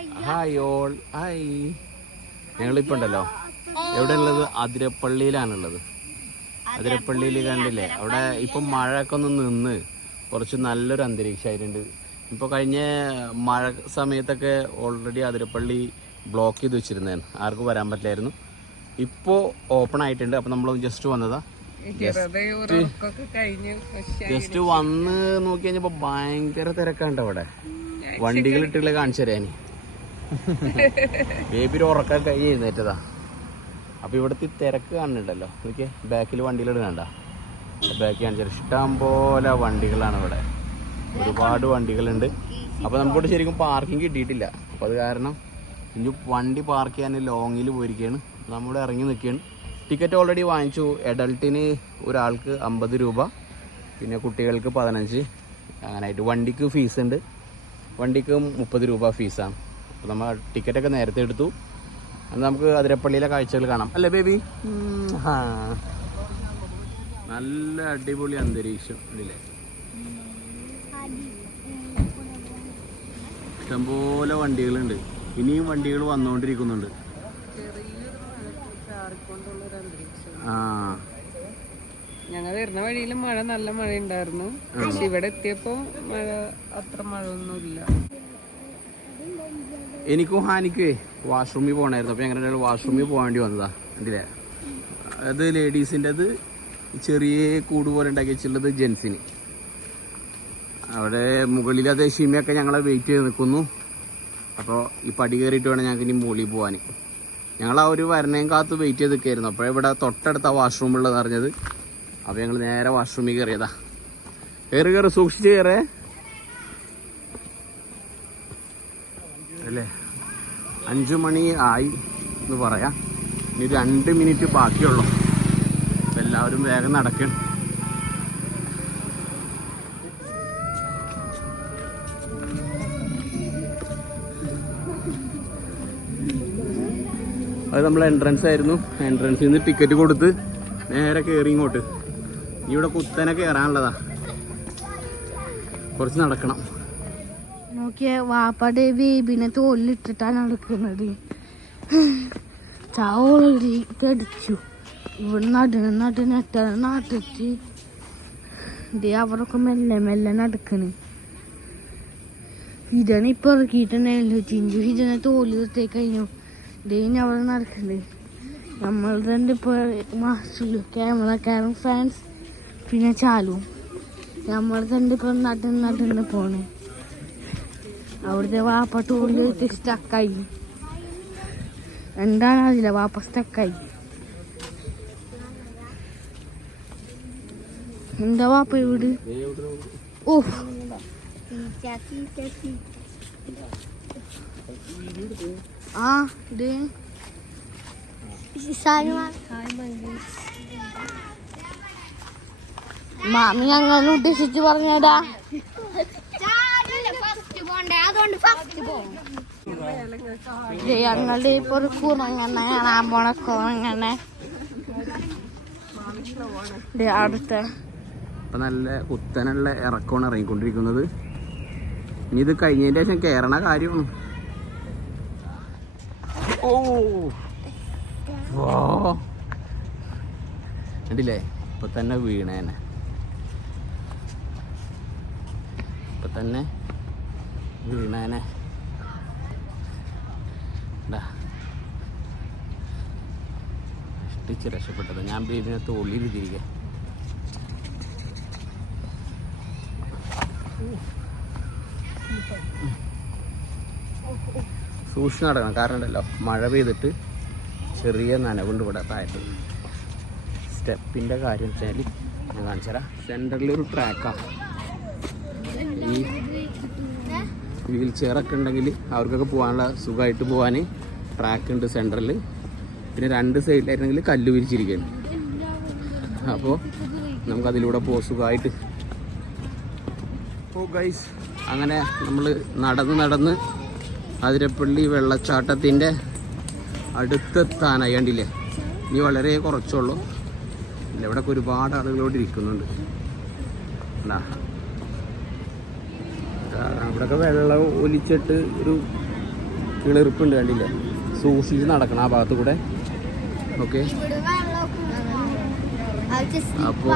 Hi all hi. ഞങ്ങളിപ്പോൾ ഉണ്ടല്ലോ എവിടെയുള്ളത്? അതിരപ്പള്ളിയിലാണുള്ളത്. അതിരപ്പള്ളിയിൽ കണ്ടില്ലേ, അവിടെ ഇപ്പം മഴയൊക്കെ ഒന്ന് നിന്ന് കുറച്ച് നല്ലൊരു അന്തരീക്ഷമായിട്ടുണ്ട്. ഇപ്പോൾ കഴിഞ്ഞ മഴ സമയത്തൊക്കെ ഓൾറെഡി അതിരപ്പള്ളി ബ്ലോക്ക് ചെയ്ത് വെച്ചിരുന്നതാണ്, ആർക്കും വരാൻ പറ്റില്ലായിരുന്നു. ഇപ്പോൾ ഓപ്പൺ ആയിട്ടുണ്ട്. അപ്പം നമ്മളൊന്ന് ജസ്റ്റ് വന്നതാ, ജസ്റ്റ് വന്ന് നോക്കി കഴിഞ്ഞപ്പോൾ ഭയങ്കര തിരക്കാണ്ട് അവിടെ. വണ്ടികൾ ഇട്ടുള്ള കാണിച്ചു തരാൻ ബേബി ഉറക്കാൻ കൈ എഴുന്നേറ്റതാ. അപ്പോൾ ഇവിടുത്തെ തിരക്ക് കാണുന്നുണ്ടല്ലോ, നോക്കിയേ ബാക്കിൽ വണ്ടികളിടണ്ട, ബാക്കിൽ കാണിച്ചാൽ ഇഷ്ടം പോലെ വണ്ടികളാണ് ഇവിടെ, ഒരുപാട് വണ്ടികളുണ്ട്. അപ്പോൾ നമുക്കിവിടെ ശരിക്കും പാർക്കിംഗ് കിട്ടിയിട്ടില്ല. അപ്പോൾ അത് കാരണം ഇനി വണ്ടി പാർക്ക് ചെയ്യാൻ ലോങ്ങിൽ പോയിരിക്കുകയാണ്. നമ്മളിവിടെ ഇറങ്ങി നിൽക്കുകയാണ്. ടിക്കറ്റ് ഓൾറെഡി വാങ്ങിച്ചു. അഡൾട്ടിന് ഒരാൾക്ക് 50 രൂപ, പിന്നെ കുട്ടികൾക്ക് 15, അങ്ങനായിട്ട്. വണ്ടിക്ക് ഫീസ് ഉണ്ട്, വണ്ടിക്ക് 30 രൂപ ഫീസാണ്. അപ്പോൾ നമ്മൾ ടിക്കറ്റൊക്കെ നേരത്തെ എടുത്തു. അത് നമുക്ക് അതിരപ്പള്ളിയിലെ കാഴ്ചകൾ കാണാം അല്ലേ ബേബി? നല്ല അടിപൊളി അന്തരീക്ഷം ഇല്ലേ, ഇഷ്ടംപോലെ വണ്ടികളുണ്ട്. ഇനിയും വണ്ടികൾ വന്നുകൊണ്ടിരിക്കുന്നുണ്ട്. ഞങ്ങൾ വരുന്ന വഴിയിൽ മഴ, നല്ല മഴ ഉണ്ടായിരുന്നു. പക്ഷെ ഇവിടെ എത്തിയപ്പോ മഴ അത്ര മഴ ഒന്നുമില്ല. എനിക്കും ഹാനിക്ക് വാഷ്റൂമിൽ പോകണമായിരുന്നു. അപ്പോൾ ഞങ്ങളുടെ വാഷ്റൂമിൽ പോകേണ്ടി വന്നതാ. കണ്ടില്ലേ, അത് ലേഡീസിൻ്റെ, അത് ചെറിയ കൂട് പോലെ ഉണ്ടാക്കി വെച്ചിട്ടുള്ളത് ജെൻസിന്. അവിടെ മുകളിൽ അത് ഷിമയൊക്കെ ഞങ്ങളെ വെയിറ്റ് ചെയ്ത് നിൽക്കുന്നു. അപ്പോൾ ഈ പടി കയറിയിട്ട് വേണം ഞങ്ങൾക്ക് ഇനി മുകളിൽ പോകാൻ. ഞങ്ങൾ ആ ഒരു വരണയും കാത്ത് വെയിറ്റ് ചെയ്ത് നിൽക്കുകയായിരുന്നു. അപ്പോഴിവിടെ തൊട്ടടുത്ത വാഷ്റൂമുള്ളത് അറിഞ്ഞത്. അപ്പോൾ ഞങ്ങൾ നേരെ വാഷ്റൂമിൽ കയറിയതാ. കയറി സൂക്ഷിച്ച് കയറേ അല്ലേ. 5 മണി ആയി എന്ന് പറയാം. ഇനി 2 മിനിറ്റ് ബാക്കിയുള്ളൂ. അപ്പോൾ എല്ലാവരും വേഗം നടക്കണം. അത് നമ്മൾ എൻട്രൻസ് ആയിരുന്നു. എൻട്രൻസിൽ നിന്ന് ടിക്കറ്റ് കൊടുത്ത് നേരെ കയറി ഇങ്ങോട്ട്. ഇവിടെ കുത്തനെ കയറാനുള്ളതാ, കുറച്ച് നടക്കണം. നോക്കിയ വാപ്പാടെ ബേബിനെ തോലിട്ടിട്ടാണ് നടക്കുന്നത്. ചാവോളി കടിച്ചു. ഇവിടെ നടന്ന് എത്ര നാട്ടിച്ച് ഇതേ അവരൊക്കെ മെല്ലെ മെല്ലെ നടക്കണ്. ഹിജനെ ഇപ്പൊ ഇറക്കിയിട്ടുണ്ടായില്ലോ, ചിഞ്ചു ഹിജനെ തോല് തീർത്തേ കഴിഞ്ഞു. ഇതേന് അവിടെ നടക്കുന്നത്. നമ്മൾ തന്നെ ഇപ്പോൾ മാസ്റ്റർ ക്യാമറക്കാരൻ ഫാൻസ്, പിന്നെ ചാലും നമ്മൾ തന്നെ ഇപ്പൊ നടന്ന് പോണേ. അവിടുത്തെ വാപ്പ ടൂറിൽ സ്റ്റക്കായി. എന്താണ് അറിയില്ല, വാപ്പ സ്റ്റക്കായി. എന്താ വാപ്പ വീട്? ഓ ആ ഇത് മാമി ഞങ്ങൾ ഉദ്ദേശിച്ച് പറഞ്ഞതാ. ഞങ്ങളുടെ ഇപ്പൊ ഒരു കൂറങ്ങനെ കാണാൻ പോണ കോറങ്ങനെ അടുത്ത. ഇപ്പൊ നല്ല കുത്തനുള്ള ഇറക്കമാണ് ഇറങ്ങിക്കൊണ്ടിരിക്കുന്നത്. ഇനി ഇത് കഴിഞ്ഞതിന് ശേഷം കയറണ കാര്യമാണ്. ഓ കണ്ടില്ലേ, ഇപ്പൊ തന്നെ വീണേനെ, ഇപ്പൊ തന്നെ വീണേനെ. ഇഷ്ടിച്ച് രക്ഷപ്പെട്ടത്. ഞാൻ ബേബിനെ തോളിൽ തിരികെ. സൂക്ഷിച്ച് നടക്കണം, കാരണം ഉണ്ടല്ലോ മഴ പെയ്തിട്ട് ചെറിയ നനവുണ്ട് ഇവിടെ താഴത്ത്. സ്റ്റെപ്പിൻ്റെ കാര്യം വെച്ചാൽ ഞാൻ കാണിച്ചുതരാം. സെൻറ്ററിലൊരു ട്രാക്കാണ്. ഈ വീൽ ചെയറൊക്കെ ഉണ്ടെങ്കിൽ അവർക്കൊക്കെ പോകാനുള്ള സുഖമായിട്ട് പോകാൻ ട്രാക്ക് ഉണ്ട് സെൻറ്ററിൽ. പിന്നെ 2 സൈഡിലായിരുന്നെങ്കിൽ കല്ല് വിരിച്ചിരിക്കുകയാണ്. അപ്പോൾ നമുക്കതിലൂടെ പോകാൻ സുഖമായിട്ട്. ഓ ഗൈസ്, അങ്ങനെ നമ്മൾ നടന്ന് അതിരപ്പള്ളി വെള്ളച്ചാട്ടത്തിൻ്റെ അടുത്തെത്താനായി. കണ്ടില്ലേ, ഇനി വളരെ കുറച്ചുള്ളൂ. ഇവിടെയൊക്കെ ഒരുപാട് ആളുകളോട് ഇരിക്കുന്നുണ്ട്. ഇവിടെയൊക്കെ വെള്ളം ഒലിച്ചിട്ട് ഒരു കിളിർപ്പുണ്ട് കണ്ടില്ലേ. സൂക്ഷിച്ച് നടക്കണം ആ ഭാഗത്ത് കൂടെ. ഓക്കെ, അപ്പോൾ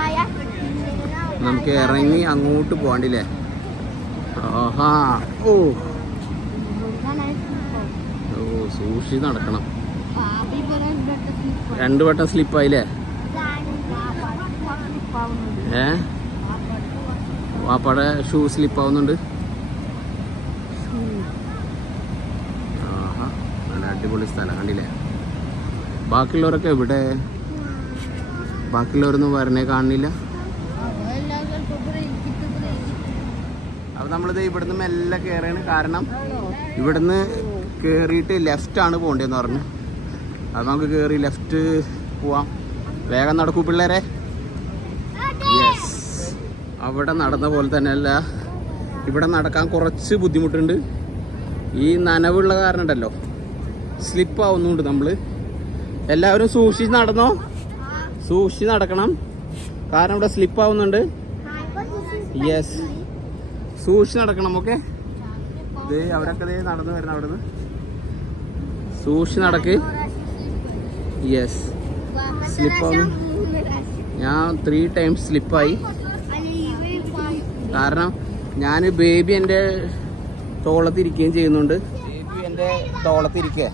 നമുക്ക് ഇറങ്ങി അങ്ങോട്ട് പോകണ്ടില്ലേ. ആഹാ, ഓ ഓ സൂക്ഷിച്ച് നടക്കണം. 2 വട്ടം സ്ലിപ്പായില്ലേ. വാപ്പാടെ ഷൂ സ്ലിപ്പാവുന്നുണ്ട്. ആഹാ, നല്ല അടിപൊളി സ്ഥലം കണ്ടില്ലേ. ബാക്കിയുള്ളവരൊക്കെ എവിടെ? ബാക്കിയുള്ളവരൊന്നും വരണേ കാണുന്നില്ല. അപ്പോൾ നമ്മളിത് ഇവിടുന്ന് മെല്ലെ കയറാണ്. കാരണം ഇവിടുന്ന് കയറിയിട്ട് ലെഫ്റ്റാണ് പോകേണ്ടതെന്ന് പറഞ്ഞു. അത് നമുക്ക് കയറി ലെഫ്റ്റ് പോവാം. വേഗം നടക്കൂ പിള്ളേരെ. യെസ്, അവിടെ നടന്ന പോലെ തന്നെയല്ല ഇവിടെ നടക്കാൻ കുറച്ച് ബുദ്ധിമുട്ടുണ്ട്. ഈ നനവുള്ള കാരണം ഉണ്ടല്ലോ, സ്ലിപ്പാവുന്നുണ്ട്. നമ്മൾ എല്ലാവരും സൂക്ഷിച്ച് നടന്നോ, സൂക്ഷിച്ച് നടക്കണം. കാരണം ഇവിടെ സ്ലിപ്പാവുന്നുണ്ട്. യെസ്, സൂക്ഷിച്ച് നടക്കണം. ഓക്കെ, ഇത് അവരൊക്കെ നടന്നു വരണം. അവിടുന്ന് സൂക്ഷിച്ച് നടക്ക്. യെസ്, സ്ലിപ്പാവുന്നു. ഞാൻ 3 ടൈംസ് സ്ലിപ്പായി. കാരണം ഞാൻ ബേബി എൻ്റെ തോളത്തിരിക്കുകയും ചെയ്യുന്നുണ്ട്. ബേബി എൻ്റെ തോളത്തിരിക്കുക,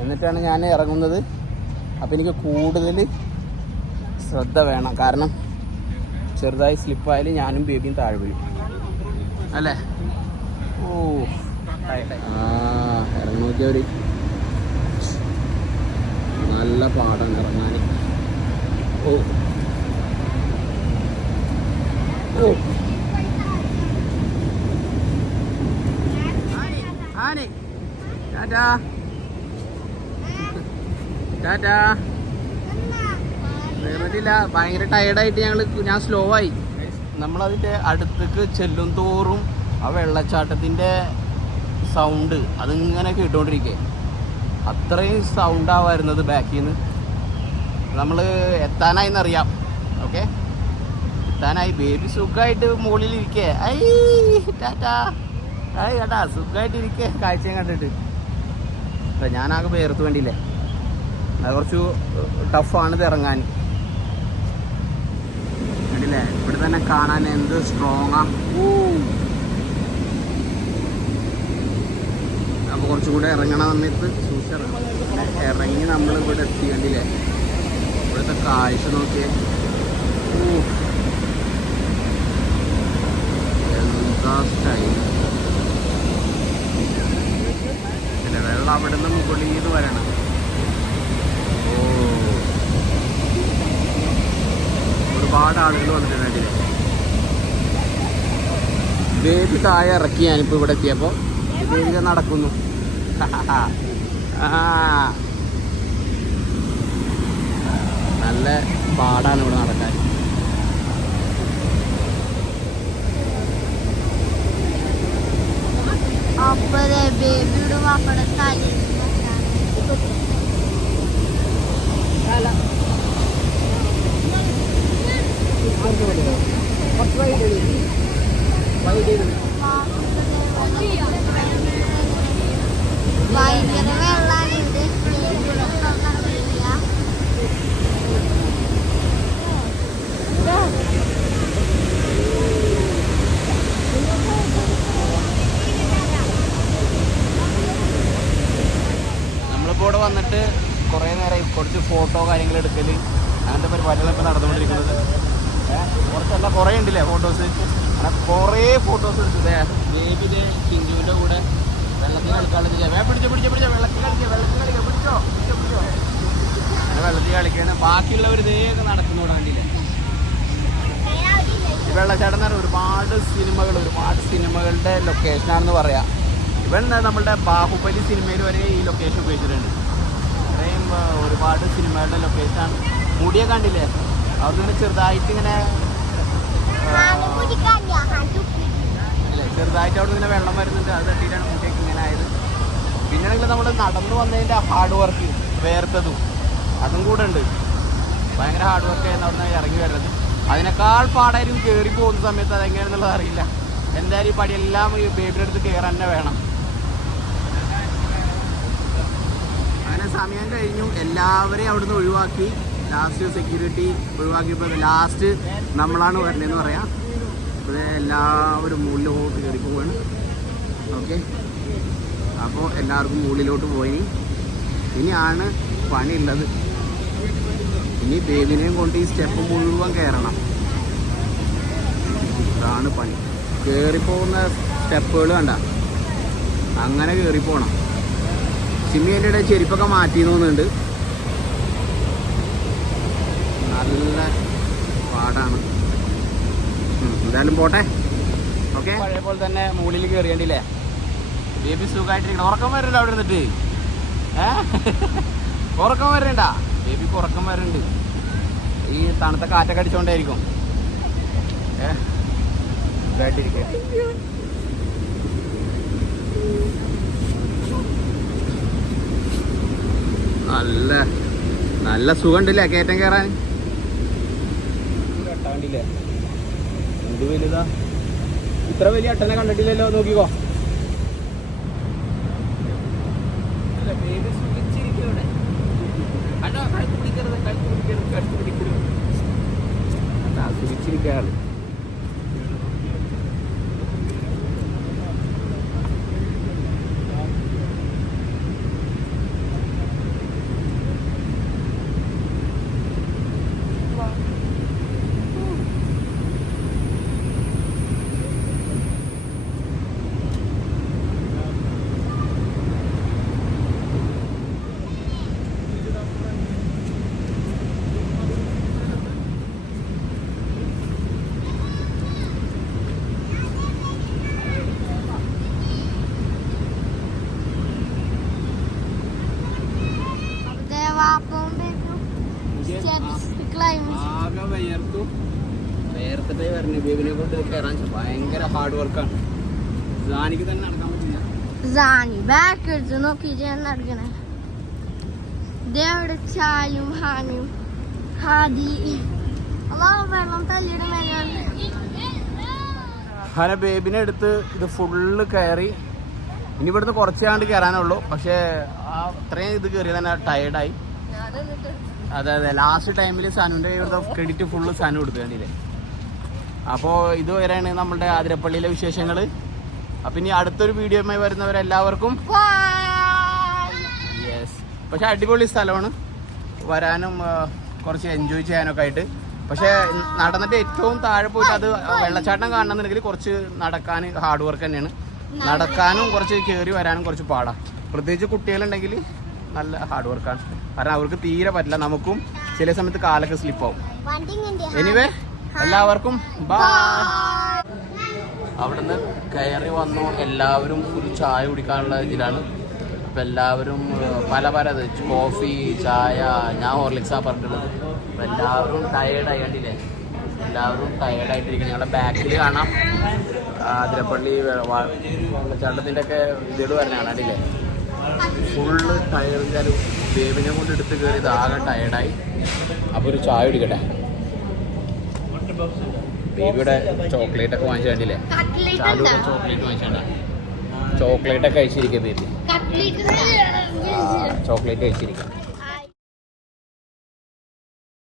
എന്നിട്ടാണ് ഞാൻ ഇറങ്ങുന്നത്. അപ്പോൾ എനിക്ക് കൂടുതൽ ശ്രദ്ധ വേണം. കാരണം ചെറുതായി സ്ലിപ്പായാലും ഞാനും ബേബിയും താഴെ വീഴും അല്ലേ. ഓ ഇറങ്ങി നോക്കിയവർ നല്ല പാടാണ് ഇറങ്ങാൻ. ഓ ഓ ആനി ടാറ്റാ ടാറ്റാ. വേറില്ല, ഭയങ്കര ടയർഡായിട്ട് ഞാൻ സ്ലോ ആയി. നമ്മളതിൻ്റെ അടുത്തേക്ക് ചെല്ലും തോറും ആ വെള്ളച്ചാട്ടത്തിൻ്റെ സൗണ്ട് അതിങ്ങനെ കേട്ടുകൊണ്ടിരിക്കുക. അത്രയും സൗണ്ടാണ് വരുന്നത് ബാക്കിൽ നിന്ന്. നമ്മൾ എത്താനായി എന്നറിയാം. ഓക്കെ, എത്താനായി. ബേബി സുഖമായിട്ട് മുകളിലിരിക്കേ. ഐ ടാറ്റാ, ഐ കേട്ടാ, സുഖമായിട്ടിരിക്കേ കാഴ്ചയും കണ്ടിട്ട്. അപ്പം ഞാനാകെ വേർത്ത് വേണ്ടിയില്ലേ. അത് കുറച്ച് ടഫാണിത് ഇറങ്ങാൻ. കണ്ടില്ലേ, ഇവിടെ തന്നെ കാണാൻ എന്ത് സ്ട്രോങ്ങാ. അപ്പോൾ കുറച്ചുകൂടെ ഇറങ്ങണ സമയത്ത് സൂക്ഷിച്ചിറങ്ങണം. ഇറങ്ങി നമ്മൾ ഇവിടെ എത്തി. കണ്ടില്ലേ, ഇവിടുത്തെ കാഴ്ച നോക്കിയേ. എന്താ സ്റ്റൈൽ. അല്ലേ, വെള്ളം അവിടെ നിന്ന് മുകളിൽ നിന്ന് വരണം. ഓ, ഒരുപാട് ആളുകൾ വന്നിട്ടുണ്ട്. ബേബി താഴെ ഇറക്കി ഞാനിപ്പോൾ ഇവിടെ എത്തിയപ്പോൾ ബേബി നടക്കുന്നു. നല്ല പാടാണ് ഇവിടെ നടക്കാൻ. ബേബിയുടെ വാപ്പയുടെ തലയിൽ ഭയങ്കര വെള്ളമാണ് ഇത്. നമ്മളിപ്പോൾ ഇവിടെ വന്നിട്ട് കുറേ നേരം കുറച്ച് ഫോട്ടോ കാര്യങ്ങൾ എടുക്കൽ അങ്ങനത്തെ പരിപാടികളൊക്കെ നടന്നുകൊണ്ടിരിക്കുന്നത്. കുറച്ചല്ല, കുറേ ഉണ്ടല്ലേ ഫോട്ടോസ്. അങ്ങനെ കുറേ ഫോട്ടോസ് എടുത്തത്. ബേബിൻ്റെ ചിഞ്ചുവിൻ്റെ കൂടെ വെള്ളത്തിൽ കളിക്കാനുള്ള പിടിച്ചോ വെള്ളത്തിൽ കളിക്കുക പിടിച്ചോ. അങ്ങനെ വെള്ളത്തിൽ കളിക്കുകയാണ്. ബാക്കിയുള്ളവർ ഇതേയൊക്കെ നടക്കുന്നോട് കണ്ടില്ലേ. ഈ വെള്ളച്ചാട്ടം എന്ന് പറഞ്ഞാൽ ഒരുപാട് സിനിമകളുടെ ലൊക്കേഷനാണെന്ന് പറയാം. ഇവൻ നമ്മളുടെ ബാഹുബലി സിനിമയിൽ വരെ ഈ ലൊക്കേഷൻ ഉപയോഗിച്ചിട്ടുണ്ട്. ഇത്രയും ഒരുപാട് സിനിമകളുടെ ലൊക്കേഷനാണ്. മുടിയെ കണ്ടില്ലേ, അവിടെ ചെറുതായിട്ട് ഇങ്ങനെ അല്ലേ, ചെറുതായിട്ട് അവിടെ ഇങ്ങനെ വെള്ളം വരുന്നുണ്ട്. അത് തട്ടിയിട്ടാണ് മുടിയൊക്കെ ഇങ്ങനെ ആയത്. പിന്നെയാണെങ്കിൽ നമ്മൾ നടന്നു വന്നതിൻ്റെ ഹാർഡ് വർക്ക്, വേർത്തതും അതും കൂടെ ഉണ്ട്. ഭയങ്കര ഹാർഡ് വർക്ക് ആയിരുന്നു അവിടെ നിന്ന് ഇറങ്ങി വരുന്നത്. അതിനേക്കാൾ പാടായിരിക്കും കയറി പോകുന്ന സമയത്ത്. അതെങ്ങനെയാണെന്നുള്ളത് അറിയില്ല. എന്തായാലും ഈ പടിയെല്ലാം ഈ ബേബിയുടെ അടുത്ത് കയറാൻ തന്നെ വേണം. സമയം കഴിഞ്ഞു, എല്ലാവരെയും അവിടുന്ന് ഒഴിവാക്കി. ലാസ്റ്റ് സെക്യൂരിറ്റി ഒഴിവാക്കിയപ്പോൾ ലാസ്റ്റ് നമ്മളാണ് വരേണ്ടതെന്ന് പറയാം. അപ്പോൾ എല്ലാവരും മുകളിലോട്ട് കയറി പോവാണ്. ഓക്കെ, അപ്പോൾ എല്ലാവർക്കും മുകളിലോട്ട് പോയി. ഇനിയാണ് പണിയുള്ളത്. ഇനി ബേബിനെയും കൊണ്ട് ഈ സ്റ്റെപ്പ് മുഴുവൻ കയറണം. അതാണ് പണി. കയറിപ്പോകുന്ന സ്റ്റെപ്പുകൾ കണ്ട, അങ്ങനെ കയറിപ്പോണം. സിമ്മി എൻ്റെ ഇടയിൽ ചെരുപ്പൊക്കെ മാറ്റി തോന്നുന്നുണ്ട്. നല്ല പാടാണ്. എന്തായാലും പോട്ടെ. ഓക്കെ, പഴയ പോലെ തന്നെ മുകളിൽ കയറിയണ്ടില്ലേ. ബേബി സുഖമായിട്ടിരിക്കണം. ഉറക്കം വരണ്ട അവിടെ ഇരുന്നിട്ട്. ഉറക്കം വരണ്ട, ബേബിക്ക് ഉറക്കം വരുന്നുണ്ട്. ഈ തണുത്ത കാറ്റൊക്കെ അടിച്ചോണ്ടായിരിക്കും. സുഖമായിട്ടിരിക്കുക. നല്ല നല്ല സുഖമുണ്ടല്ലേ കയറ്റം കയറാൻ. കണ്ടില്ലേ എന്ത് വലുതാ. ഇത്ര വലിയ അട്ടനെ കണ്ടിട്ടില്ലല്ലോ. നോക്കിക്കോ. സുഖിച്ചിരിക്കാറ്. ആകെ വേർത്തിട്ടേ വരണേ. ബേബിനെ കൊണ്ട് കയറാൻ ഭയങ്കര ഹാർഡ് വർക്കാണ്. സാനിക്ക് തന്നെ നടക്കാൻ പറ്റില്ല. സാനി ബാക്ക് എടുത്ത് നോക്കിയിട്ട് നടക്കണേ. ഇതേവിടെ ചായും ഹാനിയും ഹാദി വെള്ളം തല്ലിയുടെ മേലാണ്. അങ്ങനെ ബേബിനെ എടുത്ത് ഇത് ഫുള്ള് കയറി. ഇനി ഇവിടുന്ന് കുറച്ചാണ്ട് കയറാനുള്ളൂ. പക്ഷേ അത്രയും ഇത് കയറി തന്നെ ടയേർഡായി. അതെ അതെ, ലാസ്റ്റ് ടൈമിൽ സനുവിൻ്റെ ക്രെഡിറ്റ് ഫുള്ള് സനു കൊടുത്തു കണ്ടില്ലേ. അപ്പോൾ ഇതുവരെയാണ് നമ്മളുടെ ആതിരപ്പള്ളിയിലെ വിശേഷങ്ങൾ. അപ്പം ഇനി അടുത്തൊരു വീഡിയോയുമായി വരുന്നവരെല്ലാവർക്കും യെസ്. പക്ഷെ അടിപൊളി സ്ഥലമാണ് വരാനും കുറച്ച് എൻജോയ് ചെയ്യാനൊക്കെ ആയിട്ട്. പക്ഷേ നടന്നിട്ട് ഏറ്റവും താഴെ പോയിട്ട് അത് വെള്ളച്ചാട്ടം കാണണമെന്നുണ്ടെങ്കിൽ കുറച്ച് നടക്കാൻ ഹാർഡ് വർക്ക് തന്നെയാണ്. നടക്കാനും കുറച്ച് കയറി വരാനും കുറച്ച് പാടാണ്. പ്രത്യേകിച്ച് കുട്ടികളുണ്ടെങ്കിൽ നല്ല ഹാർഡ് വർക്കാണ്. കാരണം അവർക്ക് തീരെ പറ്റില്ല. നമുക്കും ചില സമയത്ത് കാലൊക്കെ സ്ലിപ്പാവും. എനിവേ എല്ലാവർക്കും ബൈ. അവിടുന്ന് കയറി വന്നു. എല്ലാവരും ഒരു ചായ കുടിക്കാനുള്ള ഇതിലാണ്. അപ്പം എല്ലാവരും പല കോഫി, ചായ, ഞാൻ ഹോർലിക്സാണ് പറഞ്ഞിട്ടുള്ളത്. അപ്പം എല്ലാവരും ടയേർഡായി കണ്ടില്ലേ. എല്ലാവരും ടയേർഡായിട്ടിരിക്കും. ഞങ്ങളുടെ ബാക്കിൽ കാണാം ആതിരപ്പള്ളി വെള്ളച്ചാട്ടത്തിൻ്റെ ഒക്കെ ഇതിട് പറഞ്ഞാണ് കണ്ടില്ലേ. ഫുള്ള് ടയറിലും ബേബിനെ കൊണ്ട് എടുത്ത് കയറി ഇതാകെ ടയേർഡായി. അപ്പോൾ ഒരു ചായ കുടിക്കട്ടെ. ബേബിയുടെ ചോക്ലേറ്റ് ഒക്കെ വാങ്ങിച്ചു കണ്ടില്ലേ. ചാലൂടെ ചോക്ലേറ്റ് വാങ്ങിച്ചാണ്. ചോക്ലേറ്റ് ഒക്കെ കഴിച്ചിരിക്കുക ബേബി. ചോക്ലേറ്റ് കഴിച്ചിരിക്കുക.